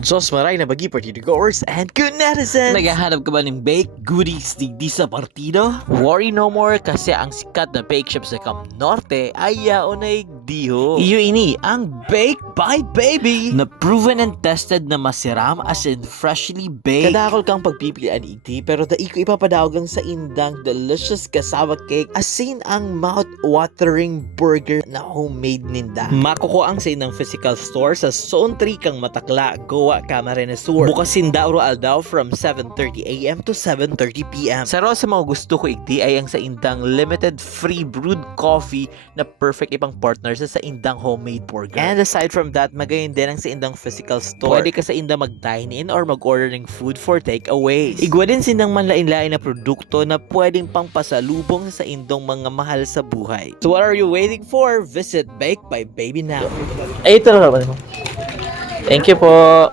Diyos maray na bagi partigoers and good netizens! Naghahanap ka ba ng baked goodies di sa partido? Worry no more kasi ang sikat na bake shop sa Camp Norte ay yaon na igdiho. Iyo ini ang Bake by Baby Na na proven and tested na masiram as in freshly baked. kadakol kang pagpipilian igdi pero dai ko ipapadaog lang sa indang delicious cassava cake asin ang mouth-watering burger na homemade ninda. Makuko ang sa indang physical store sa Zone 3 kang Matakla, Goa, Camarines Sur. Bukas sindaw aldaw from 7:30 AM to 7:30 PM. Sa sa mga gusto ko igdi ay ang sa indang limited free brewed coffee na perfect ipang partner sa indang homemade burger. And aside from that, magayon din ang sa indang physical store. Pwede ka sa indang mag-dine in or mag-order ng food for takeaways. Igwa din sindang manlain-lain na produkto na pwedeng pang pasalubong sa indong mga mahal sa buhay. So what are you waiting for? Visit Bake by Baby now. Ay, ito na naman. Thank you po.